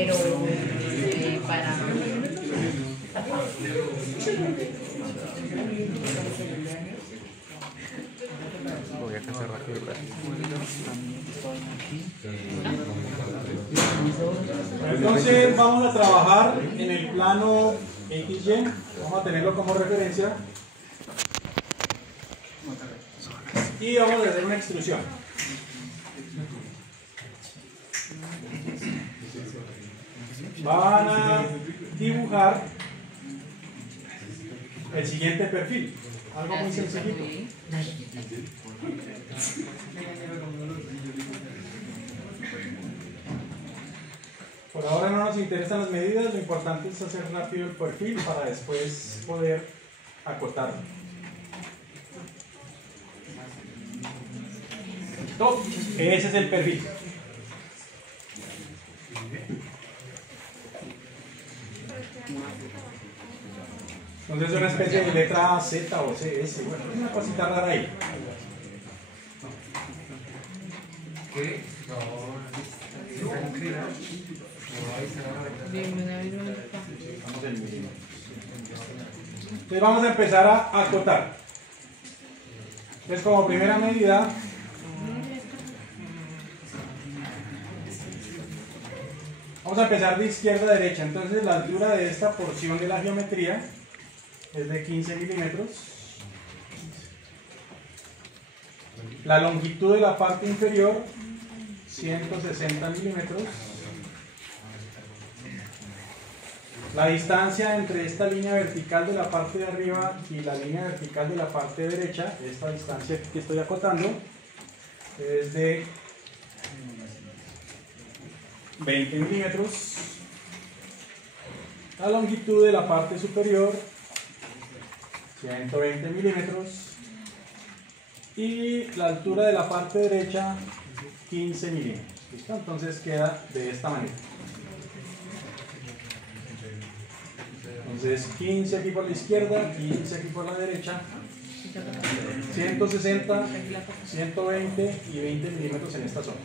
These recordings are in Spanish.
pero para... Voy a casar rápido. Entonces vamos a trabajar en el plano XY, vamos a tenerlo como referencia y vamos a hacer una extrusión. Van a dibujar el siguiente perfil, algo muy sencillito. Por ahora no nos interesan las medidas, lo importante es hacer rápido el perfil para después poder acotarlo. ¿Listo? Ese es el perfil. Entonces es una especie de letra Z o CS, bueno, es una cosita rara ahí. Entonces vamos a empezar a acotar. Entonces como primera medida vamos a empezar de izquierda a derecha. Entonces la altura de esta porción de la geometría es de 15 milímetros. La longitud de la parte inferior 160 milímetros. La distancia entre esta línea vertical de la parte de arriba y la línea vertical de la parte derecha, esta distancia que estoy acotando, es de 20 milímetros. La longitud de la parte superior 120 milímetros y la altura de la parte derecha 15 milímetros. ¿Listo? Entonces queda de esta manera. Entonces 15 aquí por la izquierda, 15 aquí por la derecha, 160, 120 y 20 milímetros en esta zona.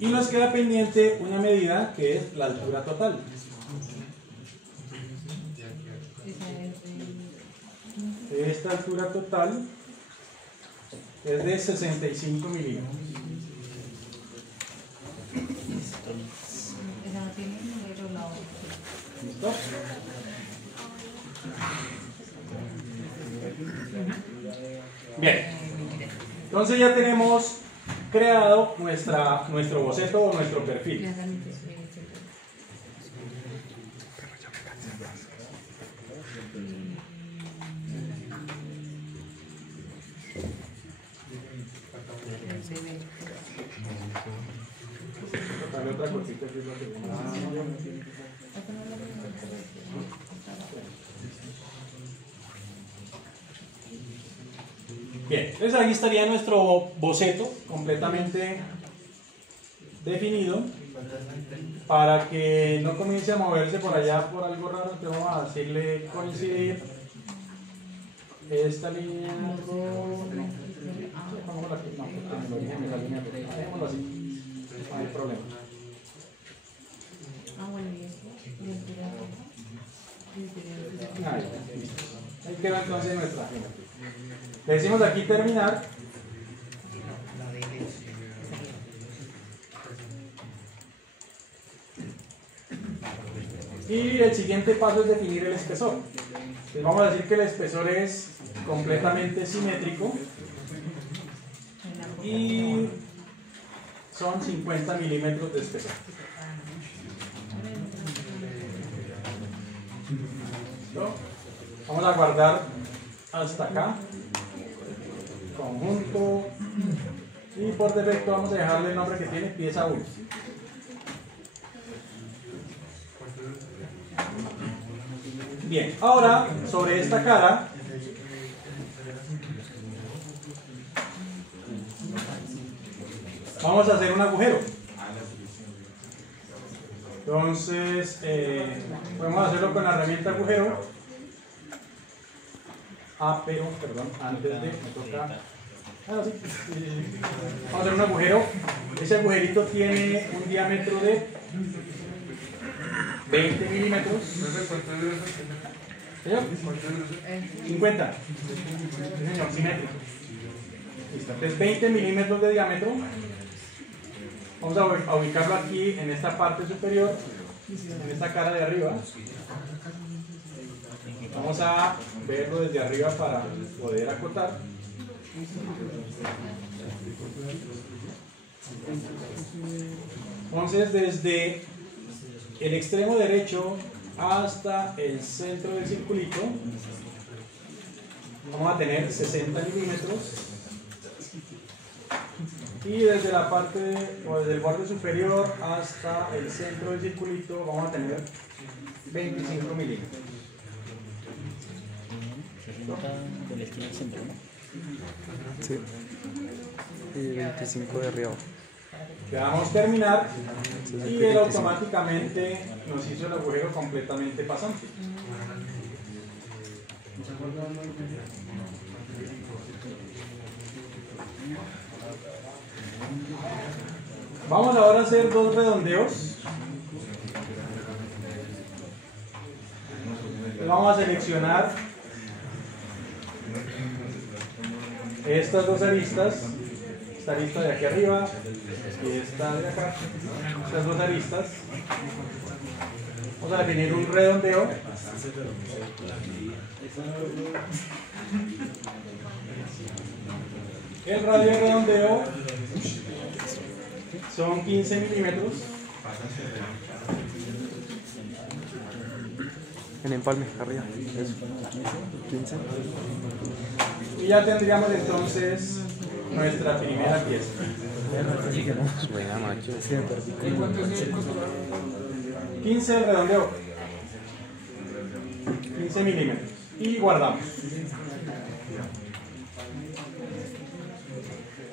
Y nos queda pendiente una medida que es la altura total. Esta altura total es de 65 milímetros. ¿Listo? Bien, entonces ya tenemos creado nuestro boceto o nuestro perfil. Otra cosita que es lo que... Bien, entonces aquí estaría nuestro boceto completamente definido. Para que no comience a moverse por allá por algo raro, que vamos a decirle coincidir esta línea con... Pongámosla aquí, no, porque me lo dije en esa línea, dejémoslo así, no hay problema. Ahí queda entonces nuestra geometría. Le decimos aquí terminar. Y el siguiente paso es definir el espesor. Entonces vamos a decir que el espesor es completamente simétrico y son 50 milímetros de espesor. ¿Listo? Vamos a guardar hasta acá, conjunto, y por defecto vamos a dejarle el nombre que tiene, pieza 1. Bien, ahora sobre esta cara vamos a hacer un agujero. Entonces podemos hacerlo con la herramienta agujero. pero, perdón, antes de, me toca... Sí. Vamos a hacer un agujero. Ese agujerito tiene un diámetro de 20 milímetros. ¿Señor? 50. Sí, señor, simétrico. Listo. Entonces 20 milímetros de diámetro. Vamos a ubicarlo aquí en esta parte superior, en esta cara de arriba. Vamos a verlo desde arriba para poder acotar. Entonces, desde el extremo derecho hasta el centro del circulito vamos a tener 60 milímetros, y desde la parte o desde el borde superior hasta el centro del circulito vamos a tener 25 milímetros. De la esquina al centro, ¿no? Sí. Y 25 de arriba. Le damos terminar y él automáticamente nos hizo el agujero completamente pasante. Vamos ahora a hacer dos redondeos. Vamos a seleccionar estas dos aristas, esta arista de aquí arriba y esta de acá, estas dos aristas. Vamos a definir un redondeo. El radio de redondeo son 15 milímetros. En empalme, arriba. Eso. 15. Y ya tendríamos entonces nuestra primera pieza. Buena, macho. 15 el redondeo. 15 milímetros. Y guardamos.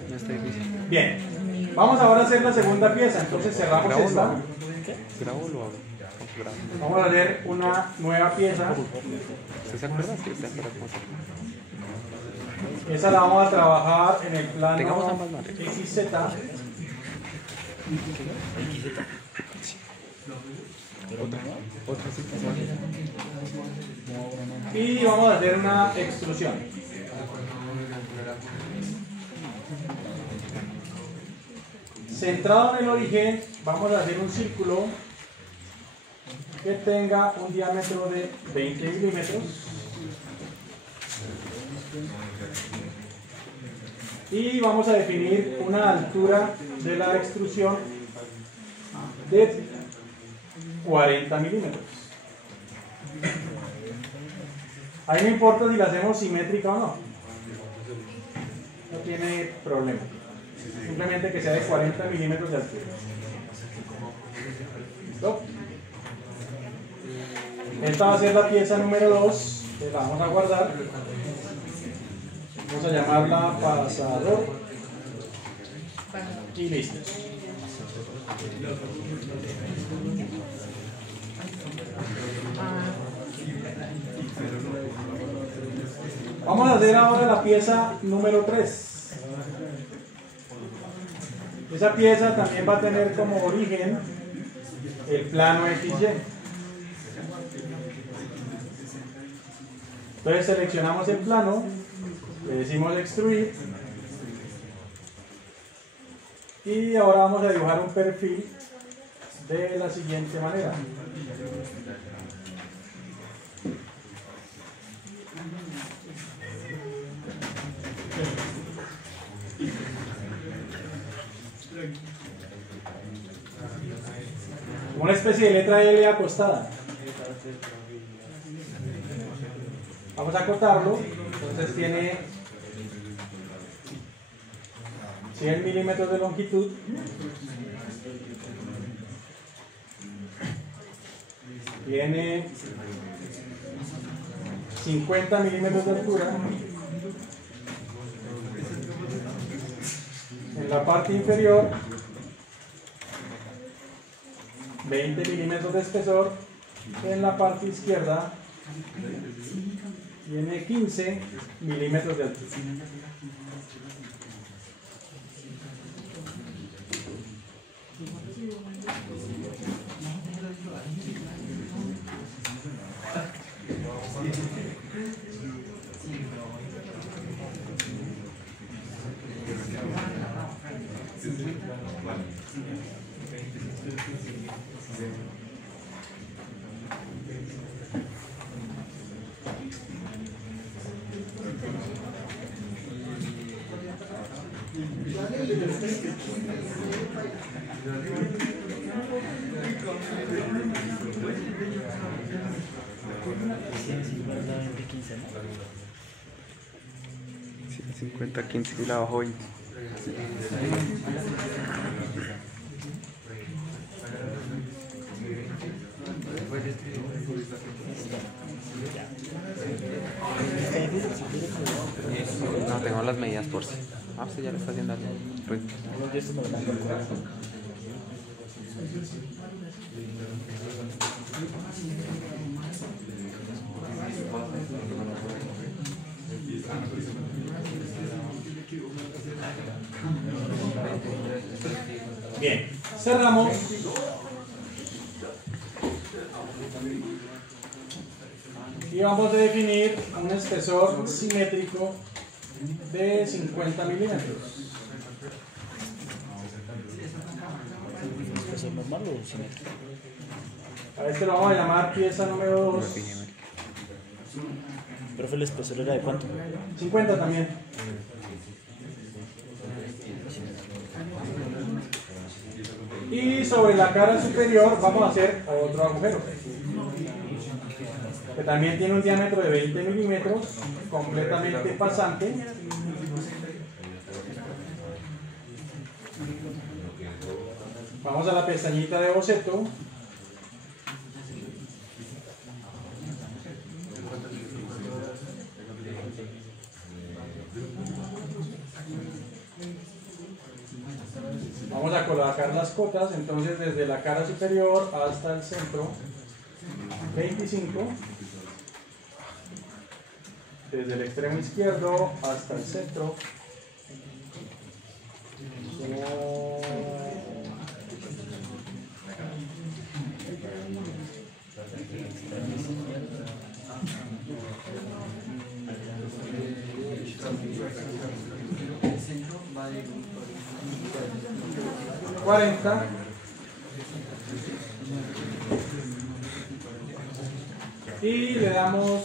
No está difícil. Bien. Vamos ahora a hacer la segunda pieza. Entonces cerramos ¿Grabo o lo esta. hago? ¿Grabo o lo hago? Grabo. Vamos a hacer una nueva pieza. ¿Usted se acuerda? Sí, se acuerda cómo se llama. Esa la vamos a trabajar en el Tengamos plano ambas manos. XZ. Otra sí. Y vamos a hacer una extrusión. Centrado en el origen, vamos a hacer un círculo que tenga un diámetro de 20 milímetros. Y vamos a definir una altura de la extrusión de 40 milímetros. Ahí no importa si la hacemos simétrica o no. No tiene problema. Simplemente que sea de 40 milímetros de altura. ¿Listo? Esta va a ser la pieza número 2, que la vamos a guardar. Vamos a llamarla pasador. Y listo. Vamos a hacer ahora la pieza número 3. Esa pieza también va a tener como origen el plano XY. Entonces seleccionamos el plano, le decimos extruir y ahora vamos a dibujar un perfil de la siguiente manera. Una especie de letra L acostada. Vamos a acotarlo. Entonces tiene 100 milímetros de longitud. Tiene 50 milímetros de altura. En la parte inferior 20 milímetros de espesor. En la parte izquierda Tiene 15 milímetros de altura. Sí, 50, 15 y la bajo 20. No, tengo las medidas por si. Ah, sí, ya lo está haciendo algo. Bien, cerramos. Y vamos a definir un espesor simétrico de 50 milímetros. ¿Espesor normal o simétrico? A este lo vamos a llamar pieza número 2. Profe, ¿el espesor era de cuánto? 50 también. Y sobre la cara superior vamos a hacer otro agujero, que también tiene un diámetro de 20 milímetros, completamente pasante. Vamos a la pestañita de boceto. Vamos a colocar las cotas, entonces desde la cara superior hasta el centro, 25. Desde el extremo izquierdo hasta el centro, 40. Y le damos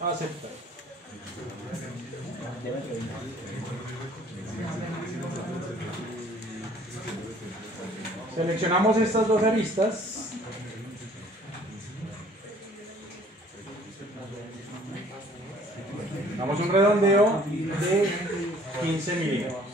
a aceptar. Seleccionamos estas dos aristas. Damos un redondeo de 15 milímetros.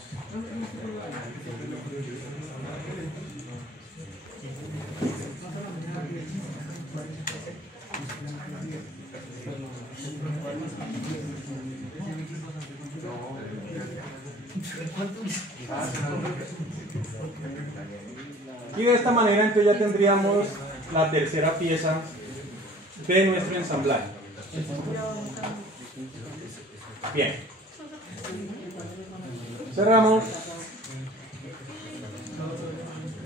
Y de esta manera entonces ya tendríamos la tercera pieza de nuestro ensamblaje. Bien. Cerramos.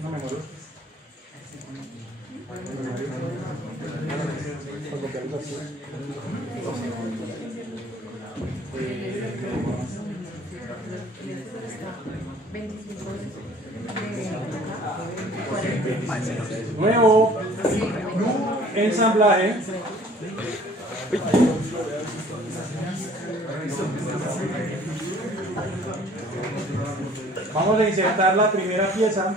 No me muero. Nuevo ensamblaje. Vamos a insertar la primera pieza.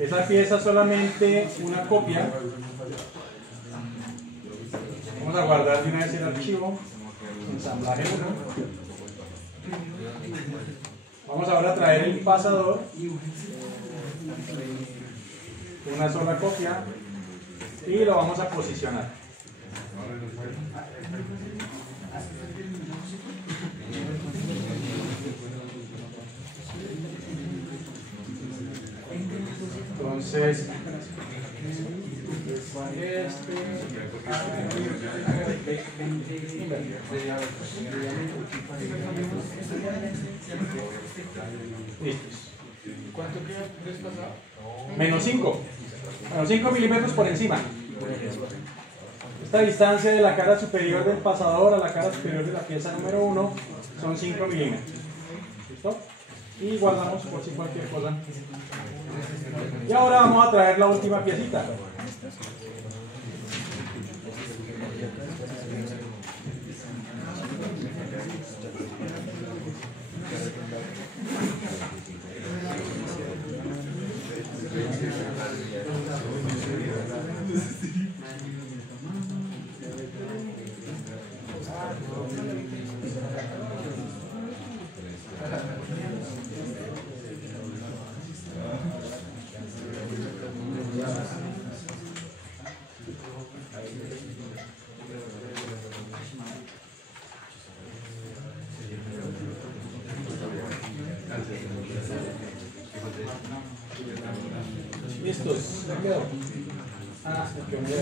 Esa pieza solamente una copia. Vamos a guardar de una vez el archivo. Ensamblaje 1. Vamos ahora a traer el pasador. Una sola copia. Y lo vamos a posicionar. Entonces, listos. ¿Cuánto queda desplazado? Menos 5 milímetros por encima. Esta distancia de la cara superior del pasador a la cara superior de la pieza número 1 son 5 milímetros. ¿Listo? Y guardamos por si cualquier cosa. Y ahora vamos a traer la última piecita. ¿Listos? ¿Ya quedó? Ah, es que me voy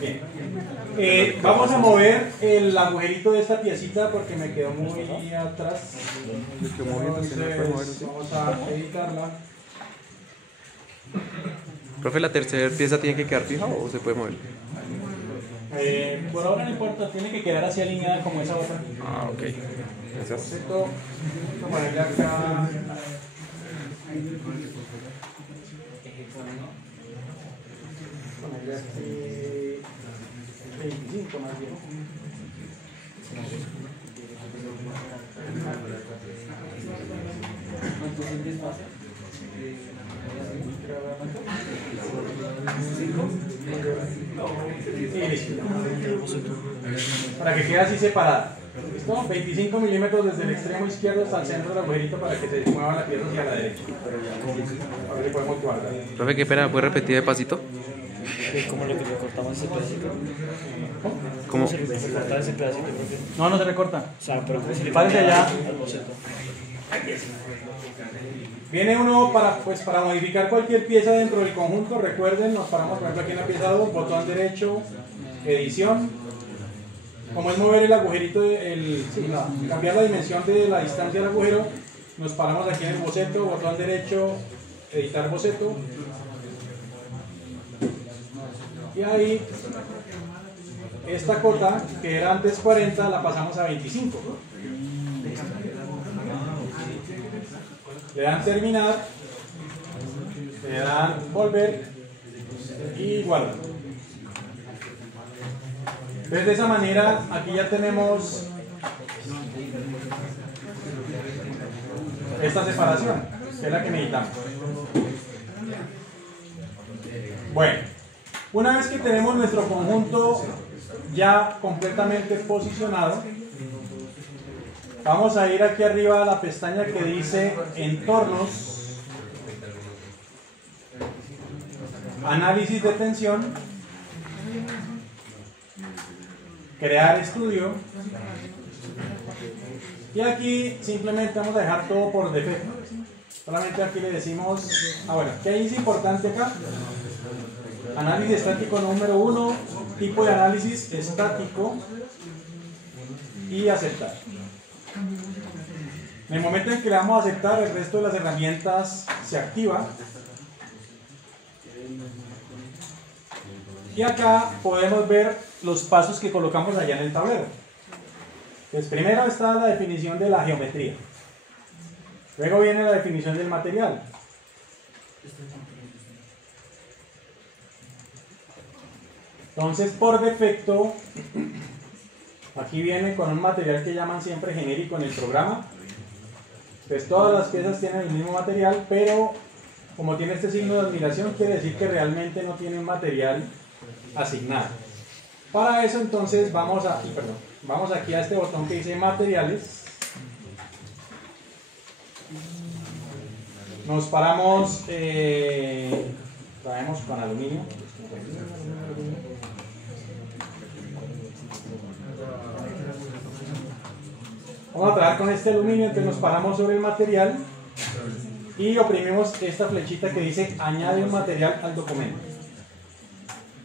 Bien. Vamos a mover el agujerito de esta piecita porque me quedó muy atrás. Entonces, vamos a editarla. Profe, ¿la tercera pieza tiene que quedar fija o se puede mover? Por ahora no importa, tiene que quedar así alineada como esa otra. Ah, ok. Gracias. Esto, vamos a ponerle acá. Ponerle aquí 25 más bien. Y listo. Para que quede así separada. ¿Listo? 25 milímetros desde el extremo izquierdo hasta el centro del agujerito para que se mueva la pieza hacia la derecha. Ahora le podemos guardar. Profe, qué pena, ¿puede repetir de pasito? ¿Cómo lo que recortamos ese pedacito? ¿Cómo? ¿Se recorta ese pedacito, profe? No, no se recorta. O sea, pero ¿cómo se le Párese cambia allá. al boceto? Viene uno para modificar cualquier pieza dentro del conjunto. Recuerden, nos paramos por ejemplo aquí en la pieza 2, botón derecho, edición. Como es mover el agujerito, cambiar la dimensión de la distancia del agujero, nos paramos aquí en el boceto, botón derecho, editar boceto. Y ahí, esta cota, que era antes 40, la pasamos a 25. Le dan terminar, le dan volver y guardar. Entonces de esa manera aquí ya tenemos esta separación, que es la que necesitamos. Bueno, una vez que tenemos nuestro conjunto ya completamente posicionado, vamos a ir aquí arriba a la pestaña que dice entornos, análisis de tensión, crear estudio, y aquí simplemente vamos a dejar todo por defecto. Solamente aquí le decimos, bueno, ¿qué es importante acá? Análisis estático número 1, tipo de análisis estático y aceptar. En el momento en que le damos a aceptar, el resto de las herramientas se activa. Y acá podemos ver los pasos que colocamos allá en el tablero. Pues primero está la definición de la geometría. Luego viene la definición del material. Entonces, por defecto, aquí viene con un material que llaman siempre genérico en el programa. Pues todas las piezas tienen el mismo material, pero como tiene este signo de admiración, quiere decir que realmente no tiene un material asignado. Para eso entonces vamos aquí a este botón que dice materiales Nos paramos, traemos con aluminio. Vamos a traer con este aluminio, entonces nos paramos sobre el material y oprimimos esta flechita que dice añade un material al documento.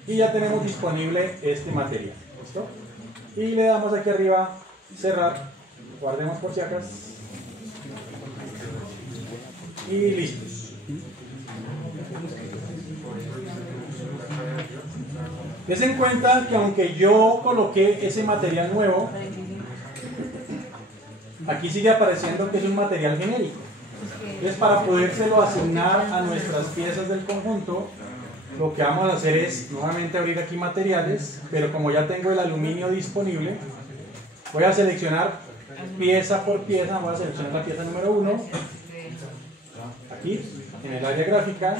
Y ya tenemos disponible este material. ¿Listo? Y le damos aquí arriba cerrar, guardemos por si acaso. Y listos. Des en cuenta que aunque yo coloqué ese material nuevo, aquí sigue apareciendo que es un material genérico. Entonces, para podérselo asignar a nuestras piezas del conjunto, lo que vamos a hacer es nuevamente abrir aquí materiales, pero como ya tengo el aluminio disponible, voy a seleccionar pieza por pieza. Voy a seleccionar la pieza número 1 aquí en el área gráfica,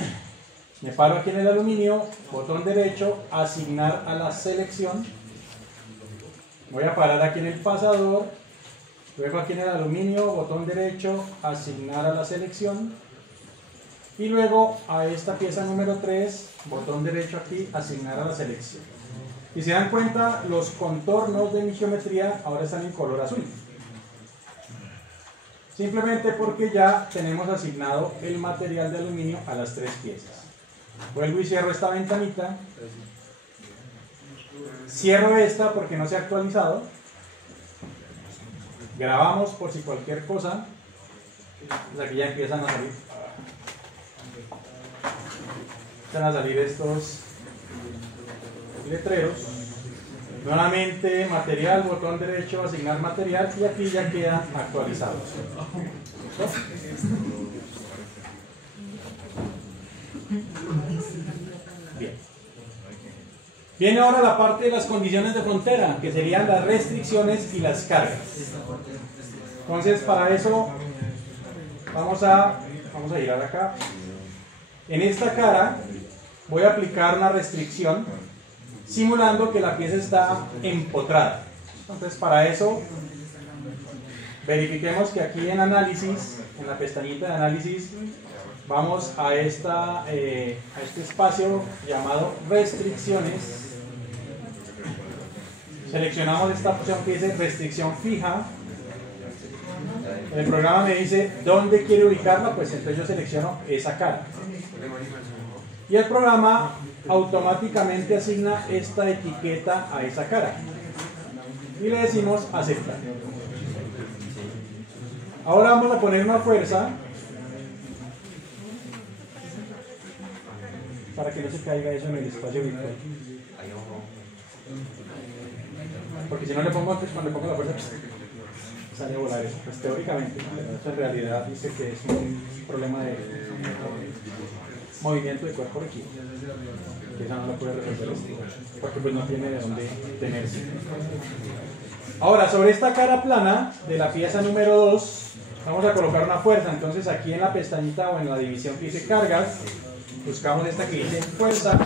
me paro aquí en el aluminio, botón derecho, asignar a la selección, voy a parar aquí en el pasador, luego aquí en el aluminio, botón derecho, asignar a la selección, y luego a esta pieza número 3, botón derecho aquí, asignar a la selección. Y se dan cuenta, los contornos de mi geometría ahora están en color azul. Simplemente porque ya tenemos asignado el material de aluminio a las 3 piezas. Vuelvo y cierro esta ventanita. Cierro esta porque no se ha actualizado. Grabamos por si cualquier cosa. Pues aquí ya empiezan a salir. Empiezan a salir estos letreros. Nuevamente material, botón derecho, asignar material, y aquí ya queda actualizado. ¿Listo? Bien. Viene ahora la parte de las condiciones de frontera, que serían las restricciones y las cargas. Entonces, para eso vamos a girar acá. En esta cara voy a aplicar una restricción simulando que la pieza está empotrada. Entonces, para eso verifiquemos que aquí en análisis, en la pestañita de análisis, vamos a este espacio llamado restricciones. Seleccionamos esta opción que dice restricción fija. El programa me dice dónde quiere ubicarla, pues entonces yo selecciono esa cara. Y el programa automáticamente asigna esta etiqueta a esa cara. Y le decimos aceptar. Ahora vamos a poner una fuerza para que no se caiga eso en el espacio virtual. Porque si no le pongo antes, cuando le pongo la fuerza, sale a volar eso. Pues teóricamente, ¿no? Esto en realidad dice que es un problema de movimiento de cuerpo equipo. Que esa no la puede resolver porque pues no tiene de dónde tenerse. Ahora, sobre esta cara plana de la pieza número 2, vamos a colocar una fuerza. Entonces aquí en la pestañita o en la división que dice cargas, buscamos esta que dice fuerza,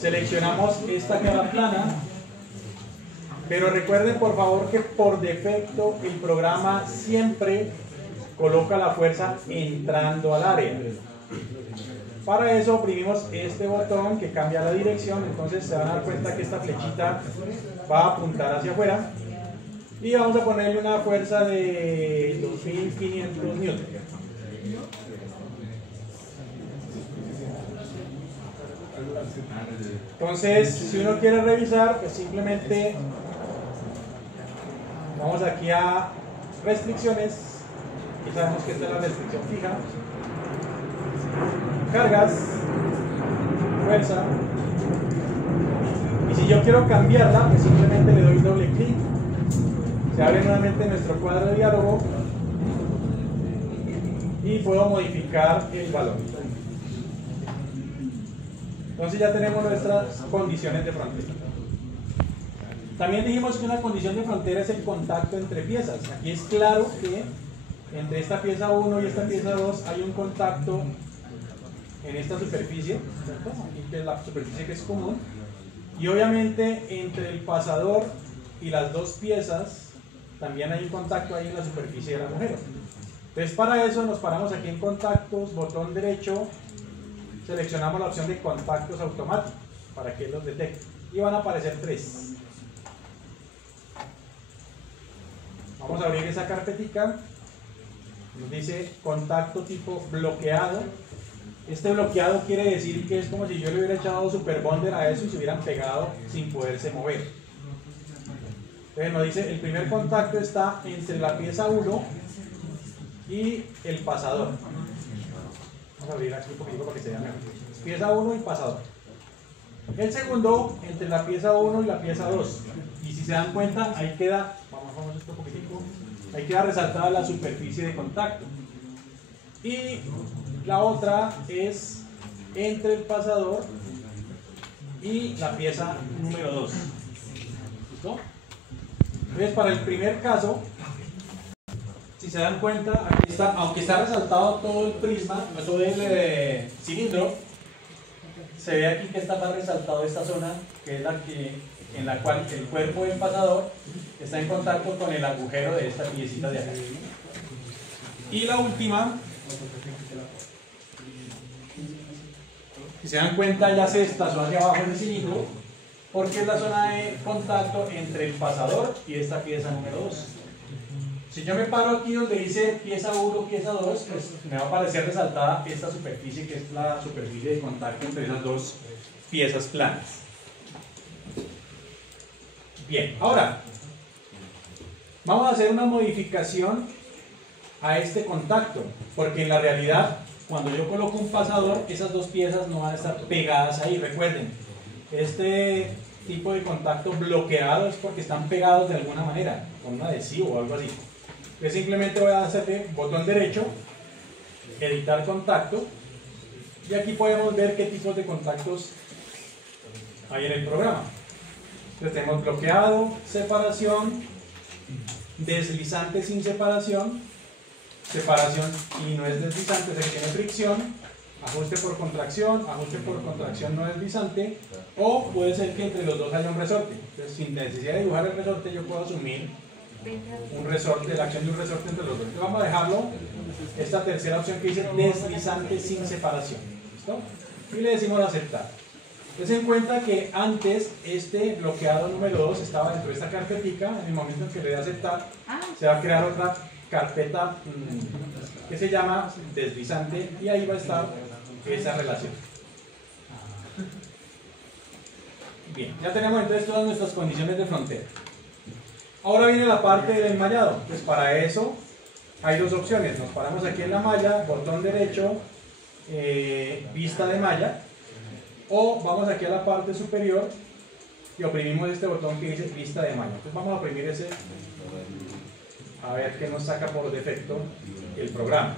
seleccionamos esta cara plana, pero recuerden por favor que por defecto el programa siempre coloca la fuerza entrando al área. Para eso oprimimos este botón que cambia la dirección, entonces se van a dar cuenta que esta flechita va a apuntar hacia afuera y vamos a ponerle una fuerza de 2500 newton. Entonces, si uno quiere revisar, pues simplemente vamos aquí a restricciones y sabemos que esta es la restricción fija. Cargas, fuerza, y si yo quiero cambiarla, pues simplemente le doy doble clic, se abre nuevamente nuestro cuadro de diálogo y puedo modificar el valor. Entonces ya tenemos nuestras condiciones de frontera. También dijimos que una condición de frontera es el contacto entre piezas. Aquí es claro que entre esta pieza 1 y esta pieza 2 hay un contacto en esta superficie, ¿cierto? Aquí que es la superficie que es común, y obviamente entre el pasador y las dos piezas también hay un contacto ahí en la superficie del agujero. Entonces para eso nos paramos aquí en contactos, botón derecho, seleccionamos la opción de contactos automáticos para que los detecte y van a aparecer 3. Vamos a abrir esa carpetica, nos dice contacto tipo bloqueado. Este bloqueado quiere decir que es como si yo le hubiera echado super bonder a eso y se hubieran pegado sin poderse mover. Entonces nos dice el primer contacto está entre la pieza 1 y el pasador. Vamos a abrir aquí un poquito para que se vea mejor. Pieza 1 y pasador. El segundo entre la pieza 1 y la pieza 2. Y si se dan cuenta, ahí queda, vamos esto un poquitico, ahí queda resaltada la superficie de contacto. Y la otra es entre el pasador y la pieza número 2. ¿Listo? Entonces, para el primer caso, si se dan cuenta, aquí está, aunque está resaltado todo el prisma, todo el cilindro, se ve aquí que está más resaltado esta zona, que es la que, en la cual el cuerpo del pasador está en contacto con el agujero de esta piecita de acá. Y la última, si se dan cuenta, ya se desplazó hacia abajo del cilindro, porque es la zona de contacto entre el pasador y esta pieza número 2. Si yo me paro aquí donde dice pieza 1, pieza 2, pues me va a aparecer resaltada esta superficie, que es la superficie de contacto entre esas dos piezas planas. Bien, ahora vamos a hacer una modificación a este contacto, porque en la realidad, cuando yo coloco un pasador, esas dos piezas no van a estar pegadas ahí. Recuerden, este tipo de contacto bloqueado es porque están pegados de alguna manera, con un adhesivo o algo así. Yo simplemente voy a hacerle botón derecho, editar contacto, y aquí podemos ver qué tipos de contactos hay en el programa. Entonces tenemos bloqueado, separación, deslizante sin separación, separación y no es deslizante, se tiene fricción, ajuste por contracción no deslizante, o puede ser que entre los dos haya un resorte. Entonces, sin necesidad de dibujar el resorte, yo puedo asumir un resorte, la acción de un resorte entre los dos. Entonces, vamos a dejarlo, esta tercera opción que dice deslizante sin separación. ¿Listo? Y le decimos aceptar. Entonces, en cuenta que antes este bloqueado número 2 estaba dentro de esta carpetica. En el momento en que le dé aceptar, se va a crear otra carpeta que se llama deslizante, y ahí va a estar esa relación. Bien, ya tenemos entonces todas nuestras condiciones de frontera. Ahora viene la parte del enmallado. Pues para eso hay dos opciones. Nos paramos aquí en la malla, botón derecho, vista de malla, o vamos aquí a la parte superior y oprimimos este botón que dice vista de malla. Entonces vamos a oprimir ese, a ver qué nos saca por defecto el programa.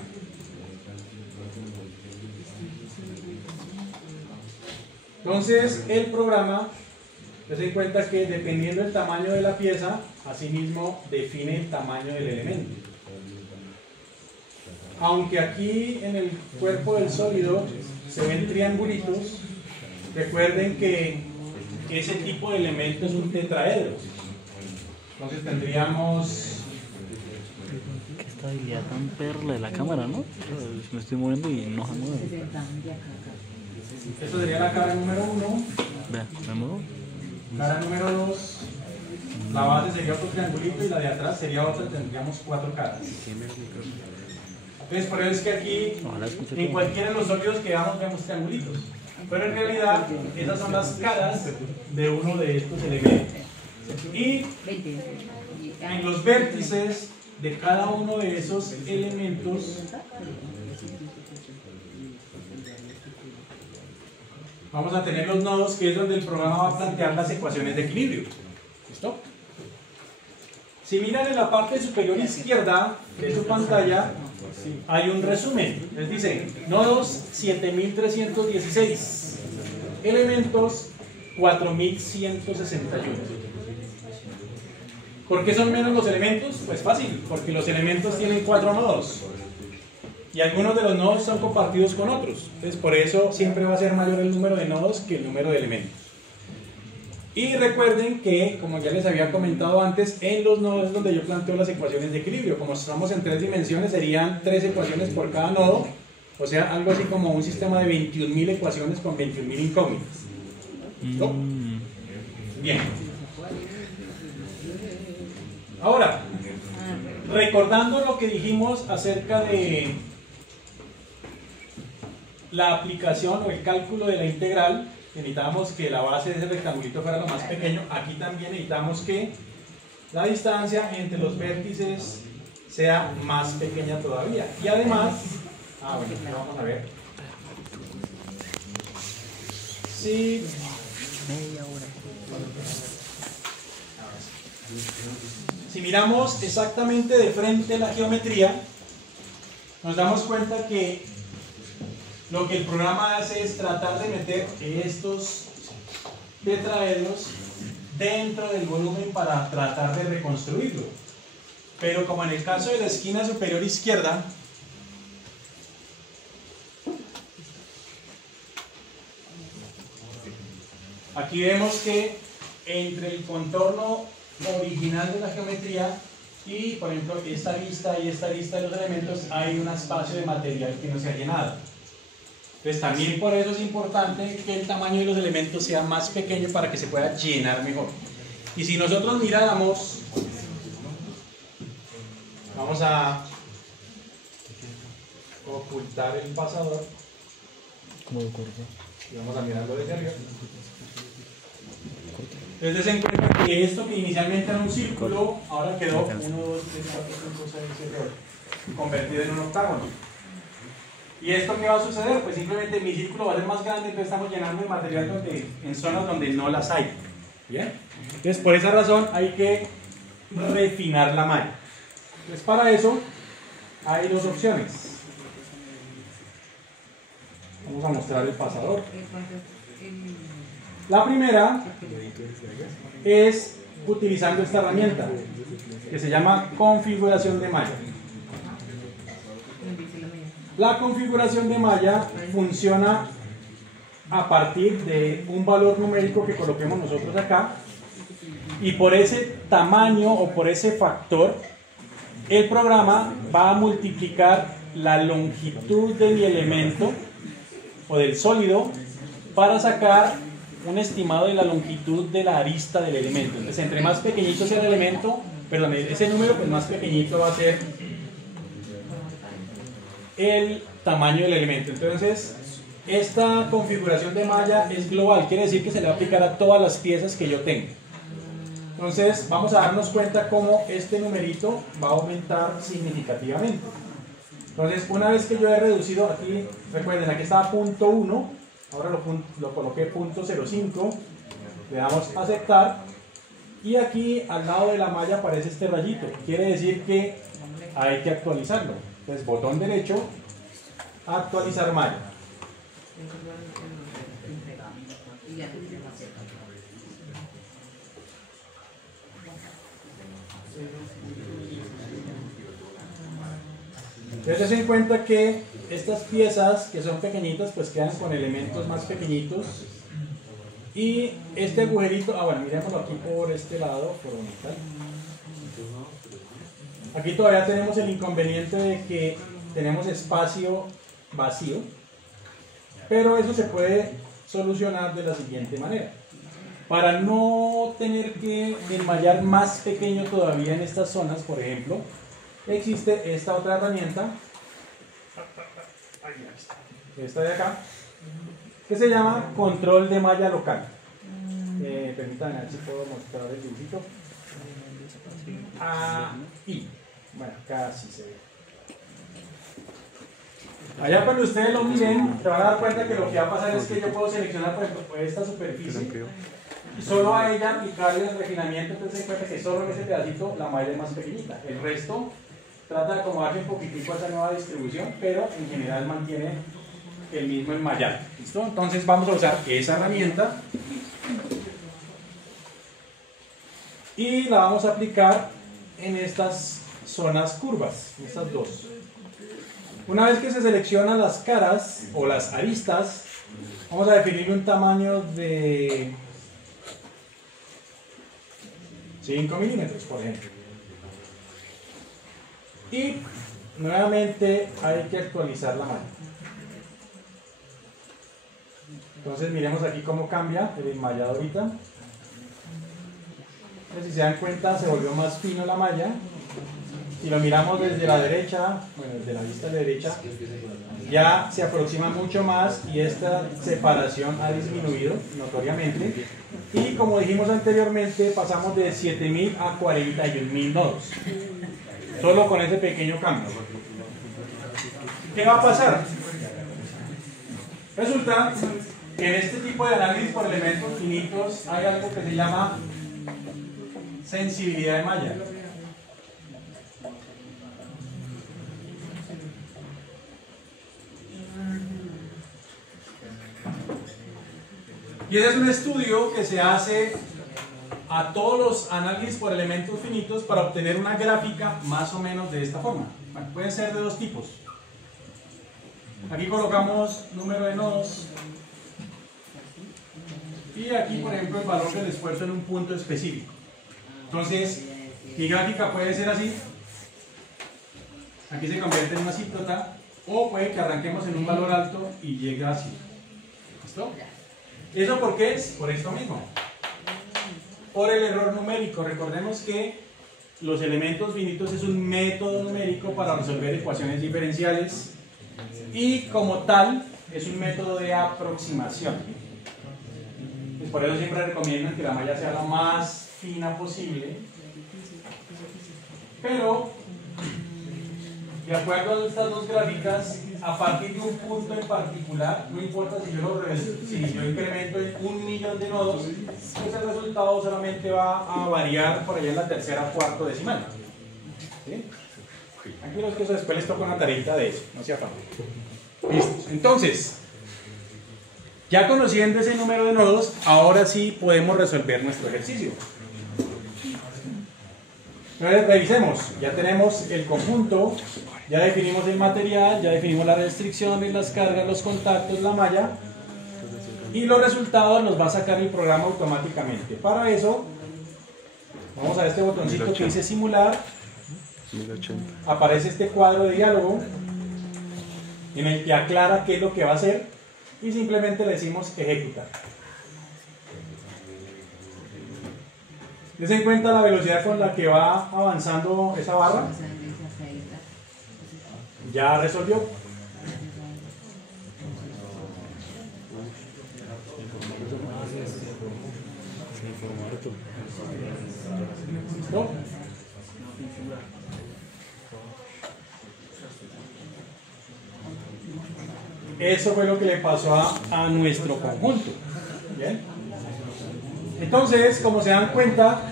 Entonces el programa, se den cuenta que dependiendo del tamaño de la pieza, asimismo define el tamaño del elemento. Aunque aquí en el cuerpo del sólido se ven triangulitos, recuerden que ese tipo de elemento es un tetraedro. Entonces tendríamos... Qué estabilidad tan perla de la cámara, ¿no? Me estoy moviendo y no se mueve. Esto sería la cara número 1. Vea, me muevo. Cara número 2. La base sería otro triangulito y la de atrás sería otra. Tendríamos 4 caras. Entonces, por eso es que aquí, en cualquiera de los sólidos que veamos, vemos triangulitos. Pero en realidad, esas son las caras de uno de estos elementos. Y en los vértices de cada uno de esos elementos vamos a tener los nodos, que es donde el programa va a plantear las ecuaciones de equilibrio. ¿Listo? Si miran en la parte superior izquierda de su pantalla, hay un resumen. Les dice, nodos 7316, elementos 4161. ¿Por qué son menos los elementos? Pues fácil, porque los elementos tienen 4 nodos. Y algunos de los nodos son compartidos con otros. Entonces, por eso siempre va a ser mayor el número de nodos que el número de elementos. Y recuerden que, como ya les había comentado antes, en los nodos es donde yo planteo las ecuaciones de equilibrio. Como estamos en 3 dimensiones, serían 3 ecuaciones por cada nodo, o sea, algo así como un sistema de 21.000 ecuaciones con 21.000 incógnitas. ¿Listo? Bien. Ahora, recordando lo que dijimos acerca de la aplicación o el cálculo de la integral, necesitábamos que la base de ese rectangulito fuera lo más pequeño. Aquí también necesitamos que la distancia entre los vértices sea más pequeña todavía. Y además, bueno, vamos a ver. Sí. Si miramos exactamente de frente la geometría, nos damos cuenta que lo que el programa hace es tratar de meter estos tetraedros dentro del volumen para tratar de reconstruirlo. Pero como en el caso de la esquina superior izquierda, aquí vemos que entre el contorno original de la geometría y, por ejemplo, esta lista y esta lista de los elementos, hay un espacio de material que no se ha llenado. Entonces también por eso es importante que el tamaño de los elementos sea más pequeño para que se pueda llenar mejor. Y si nosotros miráramos, vamos a ocultar el pasador y vamos a mirarlo desde arriba. Entonces se encuentra que esto que inicialmente era un círculo, ahora quedó 1, 2, 3, 4, 5, 6, 7, 8, convertido en un octágono. ¿Y esto qué va a suceder? Pues simplemente mi círculo va a ser más grande, entonces estamos llenando de material en zonas donde no las hay. ¿Bien? Entonces por esa razón hay que refinar la malla. Entonces para eso hay dos opciones. Vamos a mostrar el pasador. La primera es utilizando esta herramienta que se llama configuración de malla. La configuración de malla funciona a partir de un valor numérico que coloquemos nosotros acá, y por ese tamaño o por ese factor el programa va a multiplicar la longitud de mi elemento o del sólido para sacar un estimado de la longitud de la arista del elemento. Entonces, entre más pequeñito sea el elemento, perdón, ese número, pues más pequeñito va a ser el tamaño del elemento. Entonces, esta configuración de malla es global, quiere decir que se le va a aplicar a todas las piezas que yo tengo. Entonces, vamos a darnos cuenta cómo este numerito va a aumentar significativamente. Entonces, una vez que yo he reducido aquí, recuerden, aquí estaba punto 1, ahora lo coloqué punto 0.5, le damos a aceptar, y aquí al lado de la malla aparece este rayito, quiere decir que hay que actualizarlo. Entonces, botón derecho, actualizar malla. Entonces se den cuenta que estas piezas que son pequeñitas pues quedan con elementos más pequeñitos, y este agujerito, bueno, miremoslo aquí por este lado, por metal. Aquí todavía tenemos el inconveniente de que tenemos espacio vacío, pero eso se puede solucionar de la siguiente manera. Para no tener que enmallar más pequeño todavía en estas zonas, por ejemplo, existe esta otra herramienta, esta de acá, que se llama control de malla local. Permítanme ver si puedo mostrar el dibujito. Ahí, bueno, casi se ve. Allá cuando ustedes lo miren, se van a dar cuenta que lo que va a pasar es que yo puedo seleccionar, por ejemplo, esta superficie y solo a ella aplicarle el refinamiento. Entonces se cuenta que solo en ese pedacito la malla es más pequeñita. El resto trata de acomodarse un poquitico a esa nueva distribución, pero en general mantiene el mismo enmallaje. ¿Listo? Entonces vamos a usar esa herramienta y la vamos a aplicar en estas zonas curvas, estas dos. Una vez que se seleccionan las caras o las aristas, vamos a definir un tamaño de 5 milímetros, por ejemplo. Y nuevamente hay que actualizar la malla. Entonces miremos aquí cómo cambia el enmallado ahorita. Entonces, si se dan cuenta, se volvió más fino la malla. Si lo miramos desde la derecha, bueno, desde la vista derecha, ya se aproxima mucho más y esta separación ha disminuido notoriamente. Y como dijimos anteriormente, pasamos de 7000 a 41000 nodos. Solo con ese pequeño cambio. ¿Qué va a pasar? Resulta que en este tipo de análisis por elementos finitos hay algo que se llama sensibilidad de malla. Y ese es un estudio que se hace a todos los análisis por elementos finitos para obtener una gráfica más o menos de esta forma. Bueno, pueden ser de dos tipos. Aquí colocamos número de nodos y aquí, por ejemplo, el valor del esfuerzo en un punto específico. Entonces, mi gráfica puede ser así. Aquí se convierte en una asíntota, o puede que arranquemos en un valor alto y llegue así. ¿Listo? ¿Eso por qué es? Por esto mismo. Por el error numérico. Recordemos que los elementos finitos es un método numérico para resolver ecuaciones diferenciales y como tal es un método de aproximación. Pues por eso siempre recomiendan que la malla sea la más fina posible, pero de acuerdo a estas dos gráficas, a partir de un punto en particular, no importa si yo incremento en 1.000.000 de nodos, pues el resultado solamente va a variar por allá en la tercera o cuarto decimal. ¿Sí? Tranquilos que eso después les toca una tareita de eso, no se afanen. Listo. Entonces, ya conociendo ese número de nodos, ahora sí podemos resolver nuestro ejercicio. Entonces revisemos, ya tenemos el conjunto, ya definimos el material, ya definimos las restricciones, las cargas, los contactos, la malla, y los resultados los va a sacar el programa automáticamente. Para eso, vamos a este botoncito que dice simular, 1080. aparece este cuadro de diálogo en el que aclara qué es lo que va a hacer y simplemente le decimos ejecutar. ¿Se en cuenta la velocidad con la que va avanzando esa barra? Ya resolvió. ¿No? Eso fue lo que le pasó a nuestro conjunto. ¿Bien? Entonces, como se dan cuenta,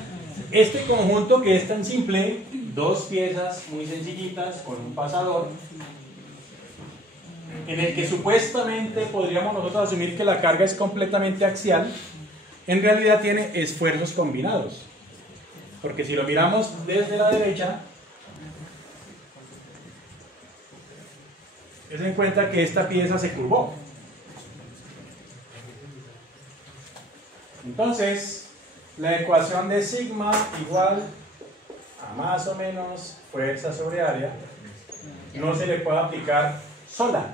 este conjunto que es tan simple, dos piezas muy sencillitas con un pasador, en el que supuestamente podríamos nosotros asumir que la carga es completamente axial, en realidad tiene esfuerzos combinados. Porque si lo miramos desde la derecha, se den cuenta que esta pieza se curvó. Entonces, la ecuación de sigma igual a más o menos fuerza sobre área no se le puede aplicar sola.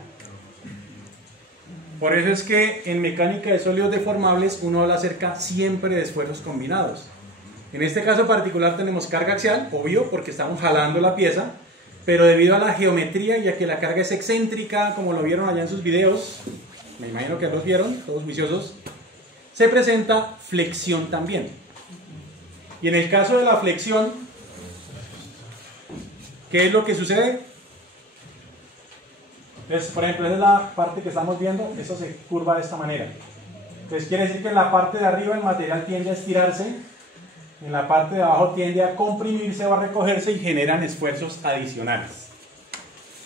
Por eso es que en mecánica de sólidos deformables uno habla acerca siempre de esfuerzos combinados. En este caso particular tenemos carga axial, obvio, porque estamos jalando la pieza, pero debido a la geometría y a que la carga es excéntrica, como lo vieron allá en sus videos, me imagino que los vieron, todos juiciosos, se presenta flexión también. Y en el caso de la flexión, ¿qué es lo que sucede? Entonces, por ejemplo, esa es la parte que estamos viendo, eso se curva de esta manera. Entonces quiere decir que en la parte de arriba el material tiende a estirarse, en la parte de abajo tiende a comprimirse o a recogerse y generan esfuerzos adicionales.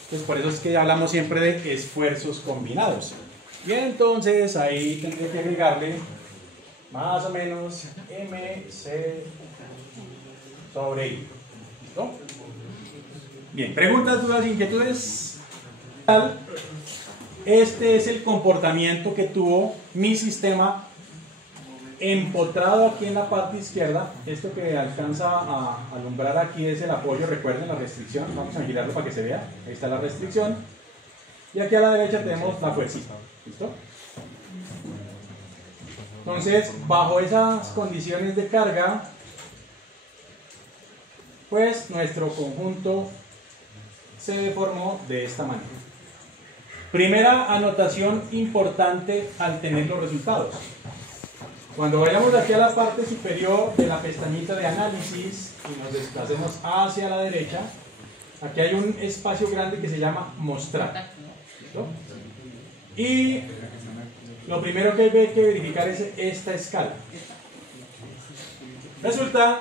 Entonces por eso es que hablamos siempre de esfuerzos combinados. Y entonces ahí tendré que agregarle más o menos MC sobre I. ¿Listo? Bien, preguntas, dudas, inquietudes. Este es el comportamiento que tuvo mi sistema empotrado aquí en la parte izquierda, esto que alcanza a alumbrar aquí es el apoyo, recuerden la restricción, vamos a girarlo para que se vea, ahí está la restricción, y aquí a la derecha tenemos la fuercita, ¿listo? Entonces, bajo esas condiciones de carga, pues nuestro conjunto se deformó de esta manera. Primera anotación importante al tener los resultados. Cuando vayamos aquí a la parte superior de la pestañita de análisis y nos desplacemos hacia la derecha, aquí hay un espacio grande que se llama mostrar. ¿Listo? Y lo primero que hay que verificar es esta escala. Resulta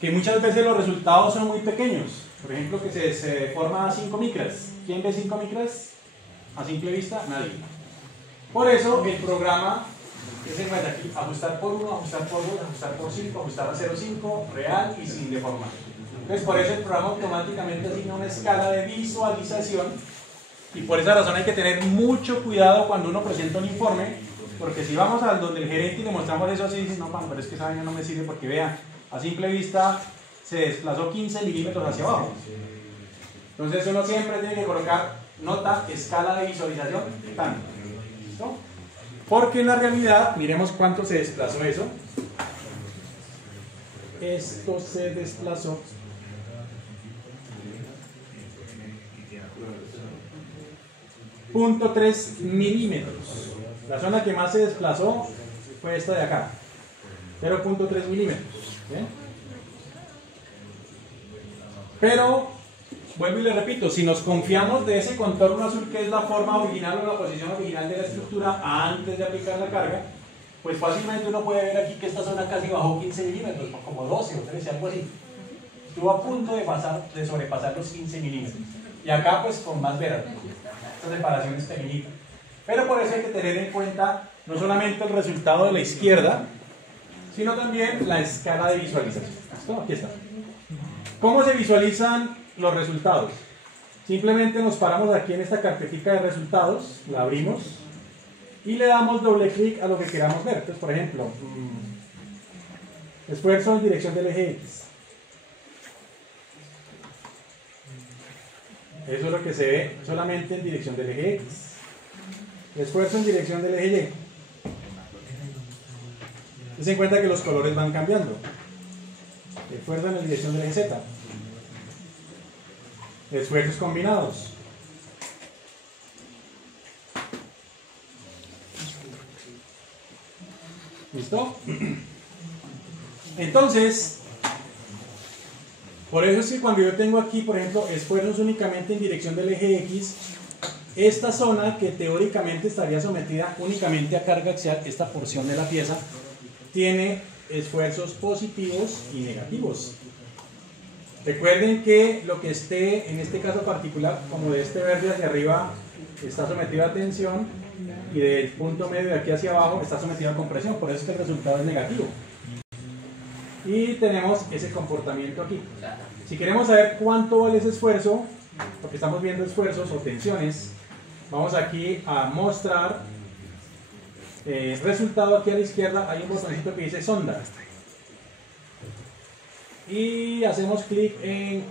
que muchas veces los resultados son muy pequeños. Por ejemplo, que se deforma a 5 micras. ¿Quién ve 5 micras? A simple vista, nadie. Por eso el programa que se encuentra aquí, ajustar por 1, ajustar por 2, ajustar por 5, ajustar a 0,5, real y sin deformar. Entonces por eso el programa automáticamente asigna una escala de visualización y por esa razón hay que tener mucho cuidado cuando uno presenta un informe, porque si vamos al donde el gerente y le mostramos eso así, dice, no, pero es que esa vaina no me sirve porque vea, a simple vista se desplazó 15 milímetros hacia abajo. Entonces uno siempre tiene que colocar nota, escala de visualización, tanto. ¿Listo? Porque en la realidad, miremos cuánto se desplazó eso. Esto se desplazó 0,3 milímetros. La zona que más se desplazó fue esta de acá, 0,3 milímetros. ¿Sí? Pero, vuelvo y le repito, si nos confiamos de ese contorno azul que es la forma original o la posición original de la estructura antes de aplicar la carga, pues fácilmente uno puede ver aquí que esta zona casi bajó 15 milímetros, como 12 o 13, algo así. Estuvo a punto de sobrepasar los 15 milímetros. Y acá pues con más veras, esta separación es pequeñita. Pero por eso hay que tener en cuenta no solamente el resultado de la izquierda, sino también la escala de visualización. ¿Listo? Aquí está. ¿Cómo se visualizan los resultados? Simplemente nos paramos aquí en esta carpetita de resultados, la abrimos y le damos doble clic a lo que queramos ver. Entonces, por ejemplo, esfuerzo en dirección del eje X. Eso es lo que se ve solamente en dirección del eje X. Esfuerzo en dirección del eje Y. Se den cuenta que los colores van cambiando. Esfuerzo en la dirección del eje Z. Esfuerzos combinados. ¿Listo? Entonces, por eso es que cuando yo tengo aquí, por ejemplo, esfuerzos únicamente en dirección del eje X, esta zona que teóricamente estaría sometida únicamente a carga axial, esta porción de la pieza, tiene esfuerzos positivos y negativos. Recuerden que lo que esté, en este caso particular, como de este verde hacia arriba, está sometido a tensión y del punto medio de aquí hacia abajo está sometido a compresión, por eso es que el resultado es negativo. Y tenemos ese comportamiento aquí. Si queremos saber cuánto vale ese esfuerzo, porque estamos viendo esfuerzos o tensiones, vamos aquí a mostrar resultado. Aquí a la izquierda hay un botoncito que dice sonda y hacemos clic en